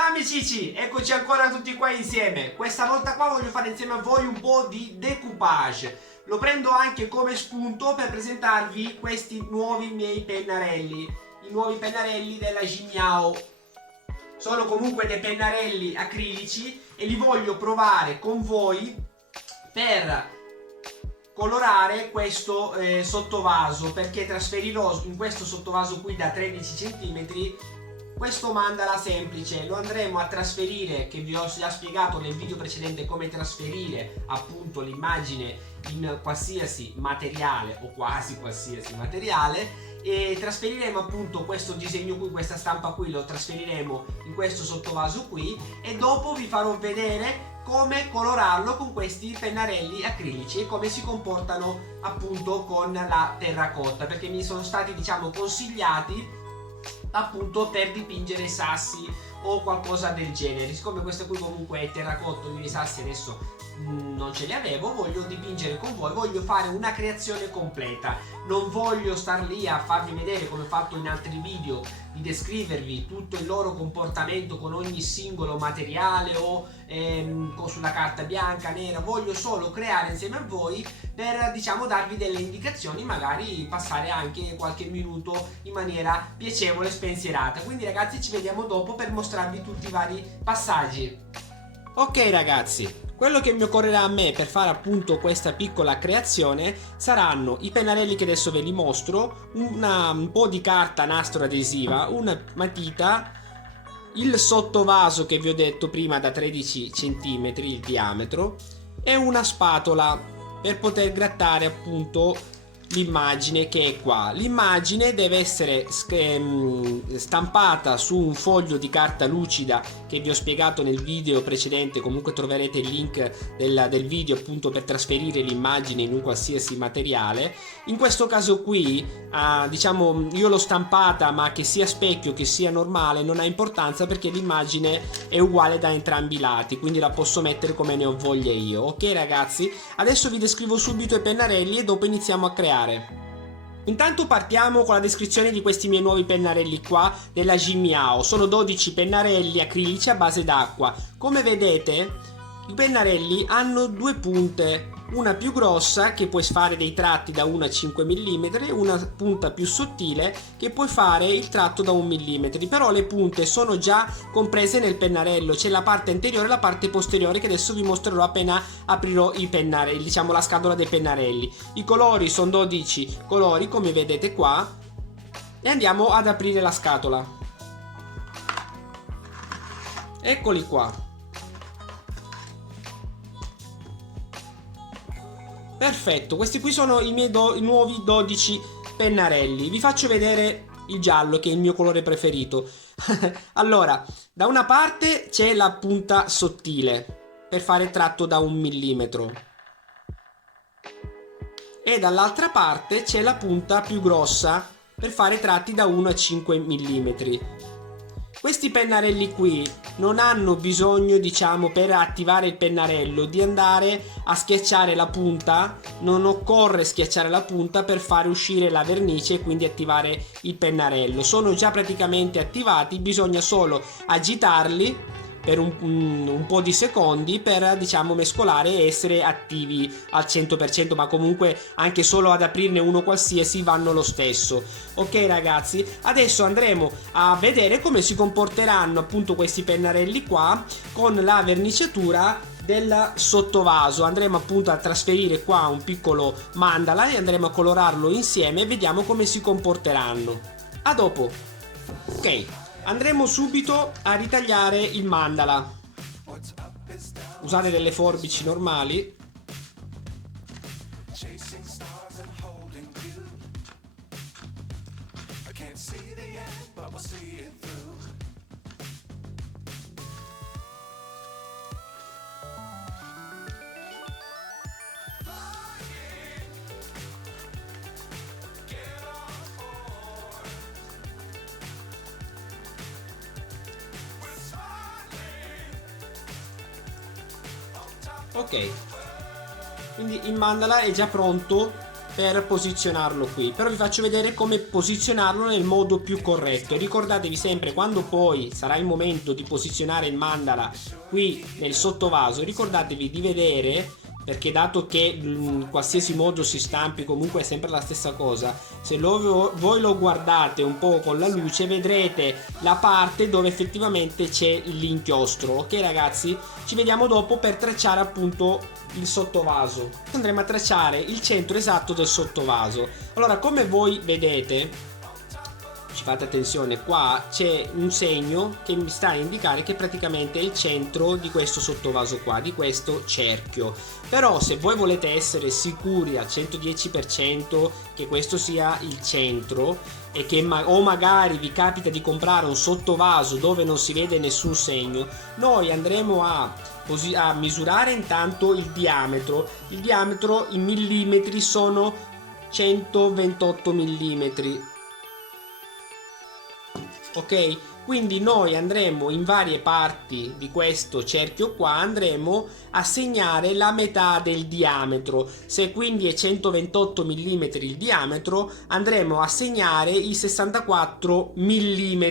Ciao amicici, eccoci ancora tutti qua insieme. Questa volta qua voglio fare insieme a voi un po' di decoupage. Lo prendo anche come spunto per presentarvi questi nuovi miei pennarelli. I nuovi pennarelli della Jimiao. Sono comunque dei pennarelli acrilici e li voglio provare con voi per colorare questo sottovaso, perché trasferirò in questo sottovaso qui da 13 cm questo mandala semplice. Lo andremo a trasferire, che vi ho già spiegato nel video precedente come trasferire appunto l'immagine in qualsiasi materiale o quasi qualsiasi materiale, e trasferiremo appunto questo disegno qui, questa stampa qui, lo trasferiremo in questo sottovaso qui e dopo vi farò vedere come colorarlo con questi pennarelli acrilici e come si comportano appunto con la terracotta, perché mi sono stati consigliati appunto per dipingere sassi o qualcosa del genere. Siccome questo qui comunque è terracotto, io i sassi adesso non ce li avevo, voglio dipingere con voi, voglio fare una creazione completa, non voglio star lì a farvi vedere come ho fatto in altri video, di descrivervi tutto il loro comportamento con ogni singolo materiale o sulla carta bianca, nera. Voglio solo creare insieme a voi per darvi delle indicazioni, magari passare anche qualche minuto in maniera piacevole e spensierata. Quindi ragazzi, ci vediamo dopo per mostrarvi tutti i vari passaggi. Ok ragazzi, quello che mi occorrerà a me per fare appunto questa piccola creazione saranno i pennarelli che adesso ve li mostro, un po' di carta nastro adesiva, una matita, il sottovaso che vi ho detto prima da 13 cm il diametro e una spatola per poter grattare appunto l'immagine che è qua. L'immagine deve essere stampata su un foglio di carta lucida che vi ho spiegato nel video precedente. Comunque troverete il link del video appunto per trasferire l'immagine in un qualsiasi materiale. In questo caso qui io l'ho stampata, ma che sia specchio che sia normale non ha importanza, perché l'immagine è uguale da entrambi i lati, quindi la posso mettere come ne ho voglia io. Ok ragazzi, adesso vi descrivo subito i pennarelli e dopo iniziamo a creare. Intanto partiamo con la descrizione di questi miei nuovi pennarelli qua della Jimiao. Sono 12 pennarelli acrilici a base d'acqua. Come vedete, i pennarelli hanno due punte, una più grossa che puoi fare dei tratti da 1 a 5 mm e una punta più sottile che puoi fare il tratto da 1 mm. Però le punte sono già comprese nel pennarello, c'è la parte anteriore e la parte posteriore che adesso vi mostrerò appena aprirò i pennarelli, la scatola dei pennarelli. I colori sono 12 colori come vedete qua e andiamo ad aprire la scatola. Eccoli qua. Perfetto, questi qui sono i miei nuovi 12 pennarelli. Vi faccio vedere il giallo, che è il mio colore preferito. Allora, da una parte c'è la punta sottile per fare tratto da 1 mm e dall'altra parte c'è la punta più grossa per fare tratti da 1 a 5 mm. Questi pennarelli qui non hanno bisogno, per attivare il pennarello, di andare a schiacciare la punta. Non occorre schiacciare la punta per fare uscire la vernice e quindi attivare il pennarello. Sono già praticamente attivati, bisogna solo agitarli per un po' di secondi per mescolare e essere attivi al 100%, ma comunque anche solo ad aprirne uno qualsiasi vanno lo stesso. Ok ragazzi, adesso andremo a vedere come si comporteranno appunto questi pennarelli qua con la verniciatura del sottovaso. Andremo appunto a trasferire qua un piccolo mandala e andremo a colorarlo insieme e vediamo come si comporteranno. A dopo. Ok, andremo subito a ritagliare il mandala. Usate delle forbici normali. Ok, quindi il mandala è già pronto per posizionarlo qui, però vi faccio vedere come posizionarlo nel modo più corretto. E ricordatevi sempre, quando poi sarà il momento di posizionare il mandala qui nel sottovaso, ricordatevi di vedere, perché dato che in qualsiasi modo si stampi comunque è sempre la stessa cosa, se voi lo guardate un po' con la luce vedrete la parte dove effettivamente c'è l'inchiostro. Ok ragazzi, ci vediamo dopo per tracciare appunto il sottovaso. Andremo a tracciare il centro esatto del sottovaso. Allora, come voi vedete, ci fate attenzione, qua c'è un segno che mi sta a indicare che praticamente è il centro di questo sottovaso qua, di questo cerchio. Però se voi volete essere sicuri al 110% che questo sia il centro e che o magari vi capita di comprare un sottovaso dove non si vede nessun segno, noi andremo a misurare intanto il diametro. Il diametro in millimetri sono 128 millimetri. Ok, quindi noi andremo in varie parti di questo cerchio qua, andremo a segnare la metà del diametro. Se quindi è 128 mm il diametro, andremo a segnare i 64 mm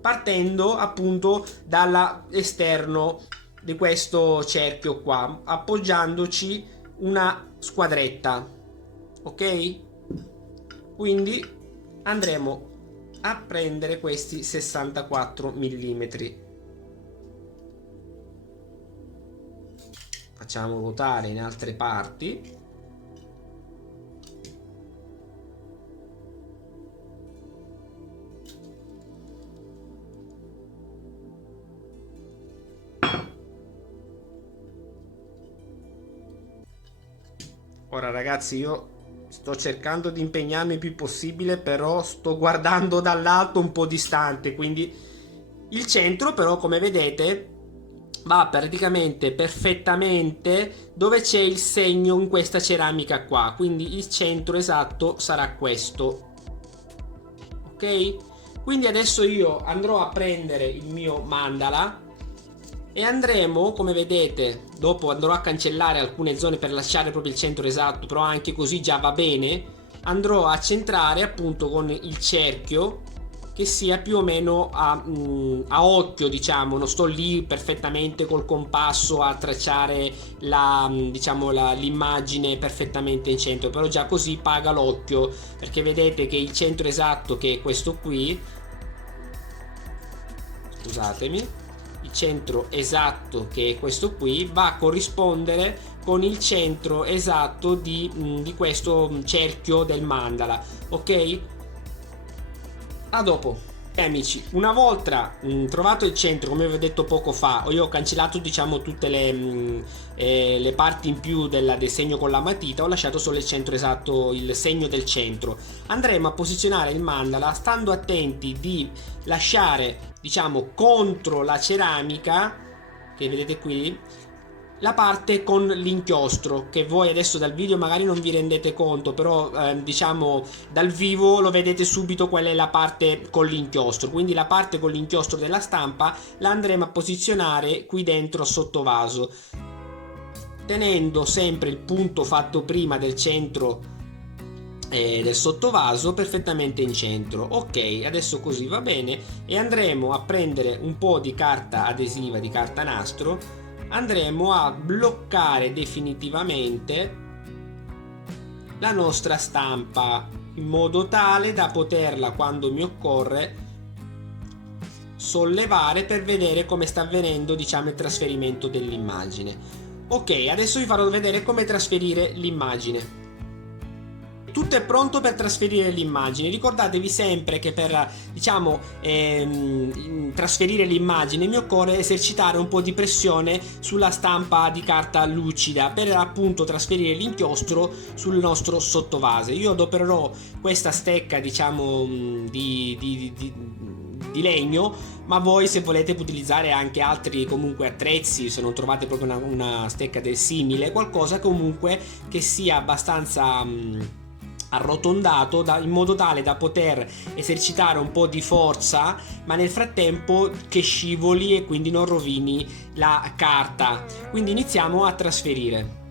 partendo appunto dall'esterno di questo cerchio qua, appoggiandoci una squadretta. Ok, quindi andremo a prendere questi 64 mm. Facciamo ruotare in altre parti. Ora ragazzi, io sto cercando di impegnarmi il più possibile, però sto guardando dall'alto un po' distante, quindi il centro però come vedete va praticamente perfettamente dove c'è il segno in questa ceramica qua, quindi il centro esatto sarà questo. Ok, quindi adesso io andrò a prendere il mio mandala e andremo, come vedete, dopo andrò a cancellare alcune zone per lasciare proprio il centro esatto, però anche così già va bene. Andrò a centrare appunto con il cerchio che sia più o meno a occhio, diciamo, non sto lì perfettamente col compasso a tracciare l'immagine perfettamente in centro, però già così paga l'occhio, perché vedete che il centro esatto, che è questo qui, scusatemi, il centro esatto che è questo qui va a corrispondere con il centro esatto di questo cerchio del mandala. Ok, a dopo. Amici, una volta trovato il centro, come vi ho detto poco fa, io ho cancellato diciamo tutte le parti in più del segno con la matita, ho lasciato solo il centro esatto, il segno del centro. Andremo a posizionare il mandala stando attenti di lasciare diciamo contro la ceramica che vedete qui la parte con l'inchiostro, che voi adesso dal video magari non vi rendete conto, però diciamo dal vivo lo vedete subito qual è la parte con l'inchiostro. Quindi la parte con l'inchiostro della stampa la andremo a posizionare qui dentro sottovaso, tenendo sempre il punto fatto prima del centro del sottovaso perfettamente in centro. Ok, adesso così va bene, e andremo a prendere un po' di carta adesiva, di carta nastro, andremo a bloccare definitivamente la nostra stampa in modo tale da poterla, quando mi occorre, sollevare per vedere come sta avvenendo diciamo il trasferimento dell'immagine. Ok, adesso vi farò vedere come trasferire l'immagine. Tutto è pronto per trasferire l'immagine. Ricordatevi sempre che per diciamo trasferire l'immagine mi occorre esercitare un po' di pressione sulla stampa di carta lucida per appunto trasferire l'inchiostro sul nostro sottovase. Io adopererò questa stecca diciamo di legno, ma voi se volete utilizzare anche altri comunque attrezzi, se non trovate proprio una stecca del simile, qualcosa comunque che sia abbastanza arrotondato in modo tale da poter esercitare un po' di forza, ma nel frattempo che scivoli e quindi non rovini la carta. Quindi iniziamo a trasferire.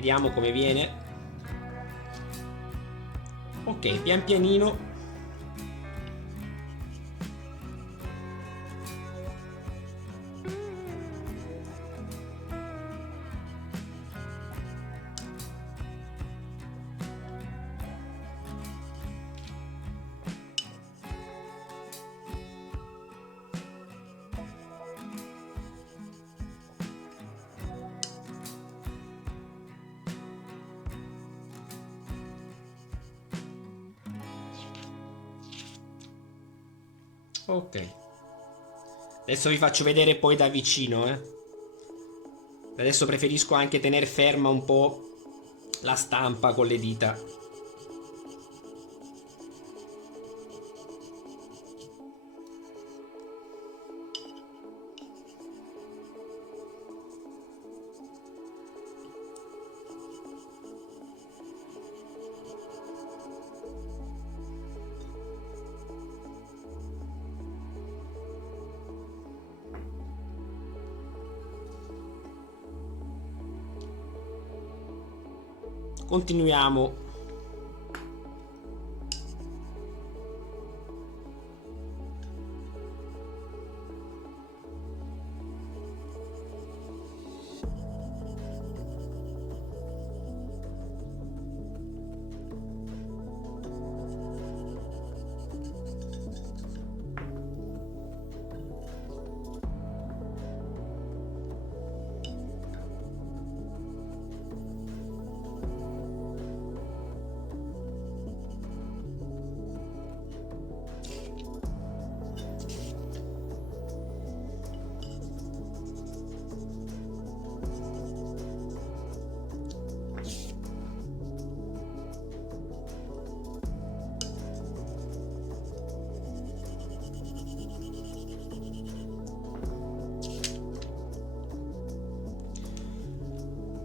Vediamo come viene. Ok, pian pianino. Ok, adesso vi faccio vedere poi da vicino, Adesso preferisco anche tenere ferma un po' la stampa con le dita. Continuiamo.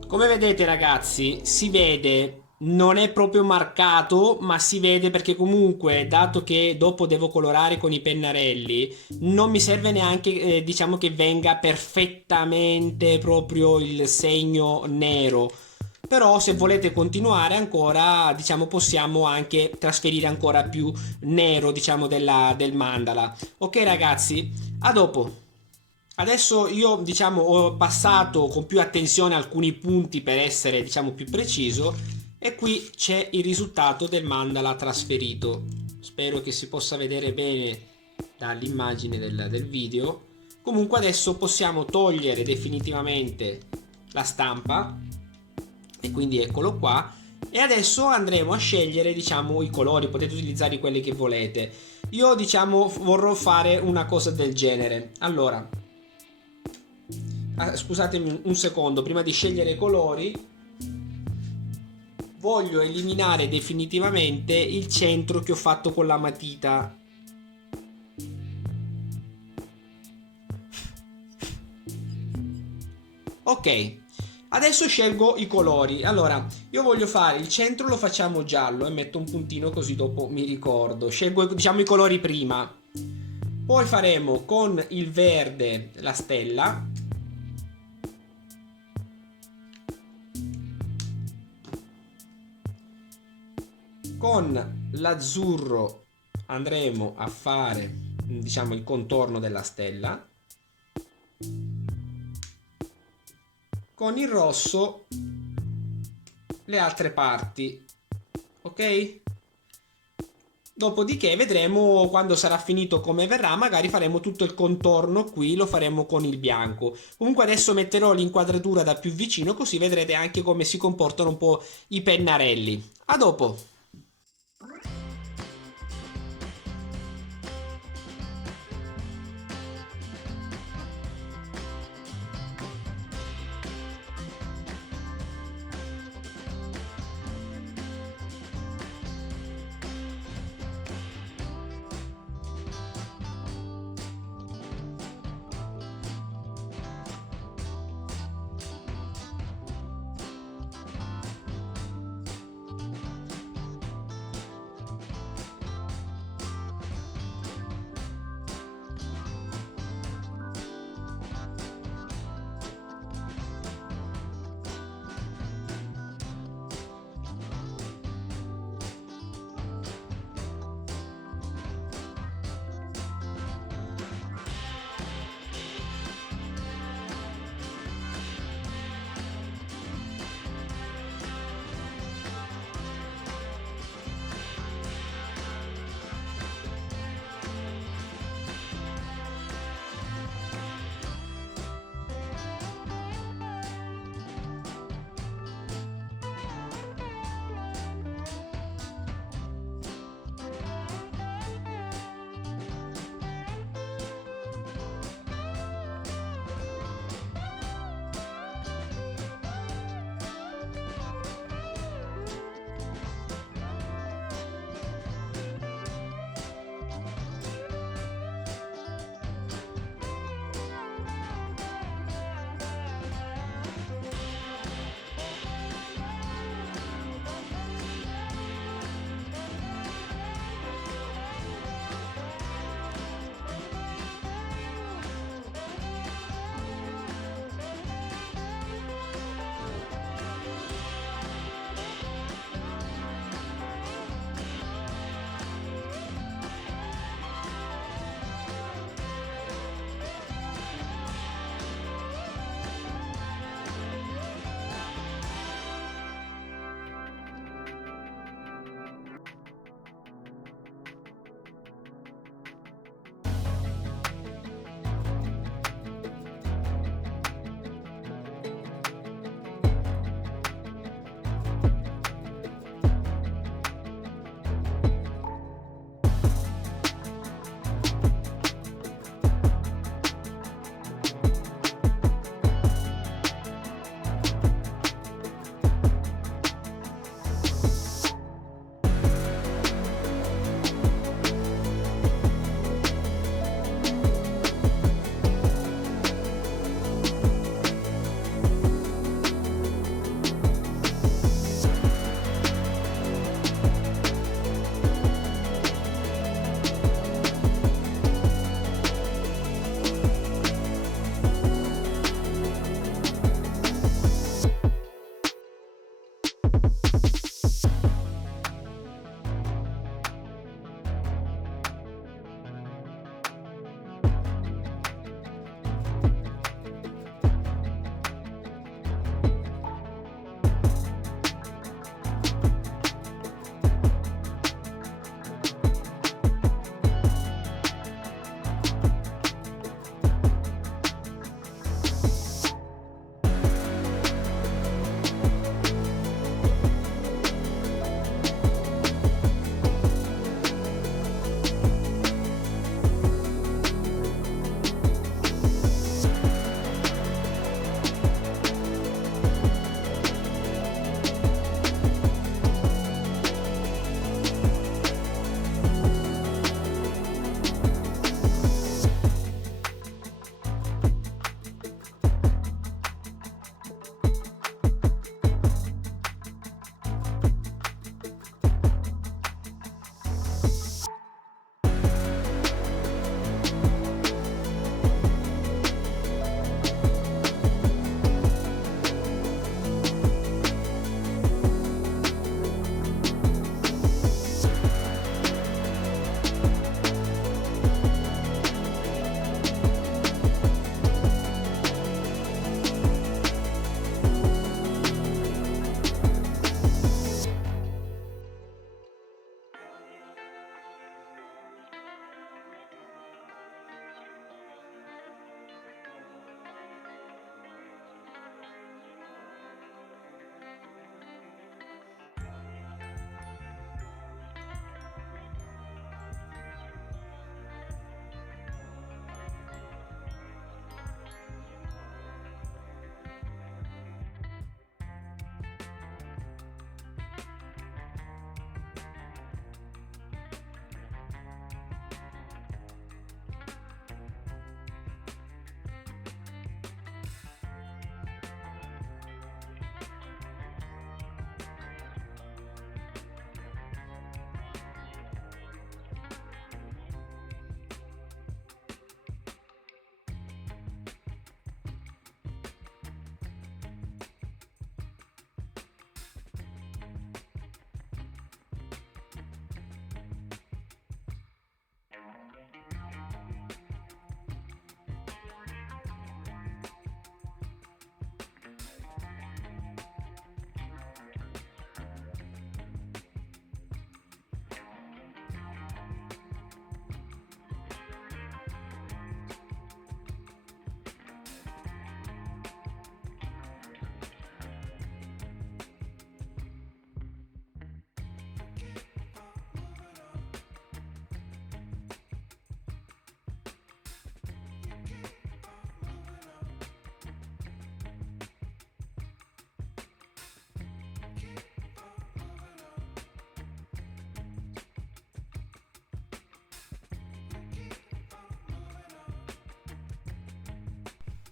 Come vedete ragazzi, si vede, non è proprio marcato, ma si vede perché comunque, dato che dopo devo colorare con i pennarelli, non mi serve neanche, diciamo, che venga perfettamente proprio il segno nero. Però se volete continuare ancora, diciamo, possiamo anche trasferire ancora più nero, diciamo, del mandala. Ok ragazzi, a dopo. Adesso io, diciamo, ho passato con più attenzione alcuni punti per essere, diciamo, più preciso, e qui c'è il risultato del mandala trasferito. Spero che si possa vedere bene dall'immagine del video. Comunque adesso possiamo togliere definitivamente la stampa, e quindi eccolo qua. E adesso andremo a scegliere, diciamo, i colori. Potete utilizzare quelli che volete. Io, diciamo, vorrò fare una cosa del genere. Allora, scusatemi un secondo, prima di scegliere i colori voglio eliminare definitivamente il centro che ho fatto con la matita. Ok, adesso scelgo i colori. Allora, io voglio fare il centro, lo facciamo giallo e metto un puntino così dopo mi ricordo. Scelgo, diciamo, i colori prima. Poi faremo con il verde la stella. Con l'azzurro andremo a fare, diciamo, il contorno della stella. Con il rosso le altre parti. Ok? Dopodiché vedremo quando sarà finito come verrà, magari faremo tutto il contorno qui, lo faremo con il bianco. Comunque adesso metterò l'inquadratura da più vicino, così vedrete anche come si comportano un po' i pennarelli. A dopo!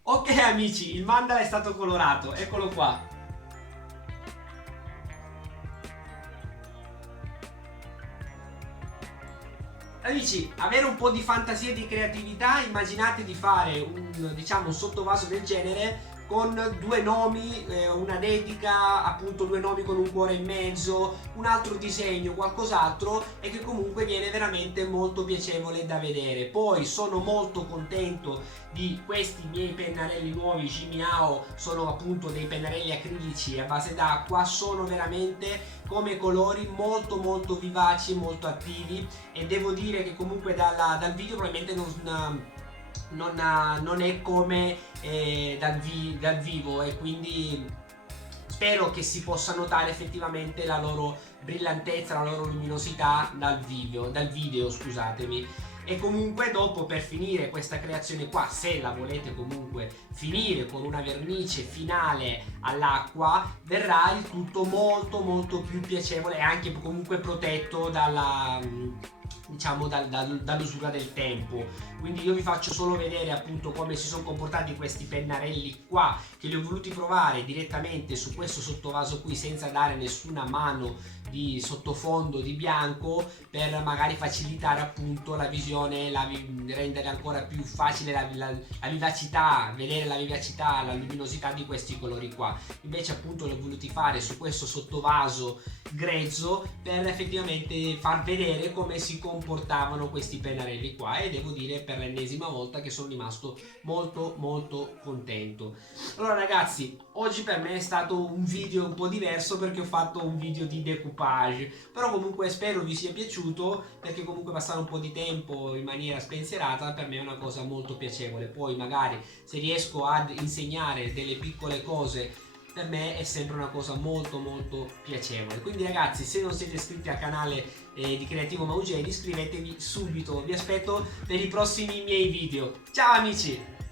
Ok amici, il mandala è stato colorato, eccolo qua. Amici, avere un po' di fantasia e di creatività, immaginate di fare diciamo, un sottovaso del genere con due nomi, una dedica, appunto due nomi con un cuore in mezzo, un altro disegno, qualcos'altro, e che comunque viene veramente molto piacevole da vedere. Poi sono molto contento di questi miei pennarelli nuovi Jimiao, sono appunto dei pennarelli acrilici a base d'acqua, sono veramente come colori molto molto vivaci, molto attivi, e devo dire che comunque dal video probabilmente non è come dal vivo, e quindi spero che si possa notare effettivamente la loro brillantezza, la loro luminosità dal video, scusatemi. E comunque dopo, per finire questa creazione qua, se la volete comunque finire con una vernice finale all'acqua, verrà il tutto molto molto più piacevole e anche comunque protetto diciamo dall'usura del tempo. Quindi io vi faccio solo vedere appunto come si sono comportati questi pennarelli qua, che li ho voluti provare direttamente su questo sottovaso qui senza dare nessuna mano di sottofondo di bianco, per magari facilitare appunto la visione, rendere ancora più facile la vivacità, vedere la vivacità, la luminosità di questi colori qua. Invece appunto li ho voluti fare su questo sottovaso grezzo per effettivamente far vedere come si comportavano questi pennarelli qua, e devo dire per l'ennesima volta che sono rimasto molto molto contento. Allora ragazzi, oggi per me è stato un video un po' diverso perché ho fatto un video di decoupage, però comunque spero vi sia piaciuto, perché comunque passare un po' di tempo in maniera spensierata per me è una cosa molto piacevole. Poi magari se riesco ad insegnare delle piccole cose, per me è sempre una cosa molto molto piacevole. Quindi ragazzi, se non siete iscritti al canale di Creativo Maugeli, iscrivetevi subito, vi aspetto per i prossimi miei video. Ciao amici!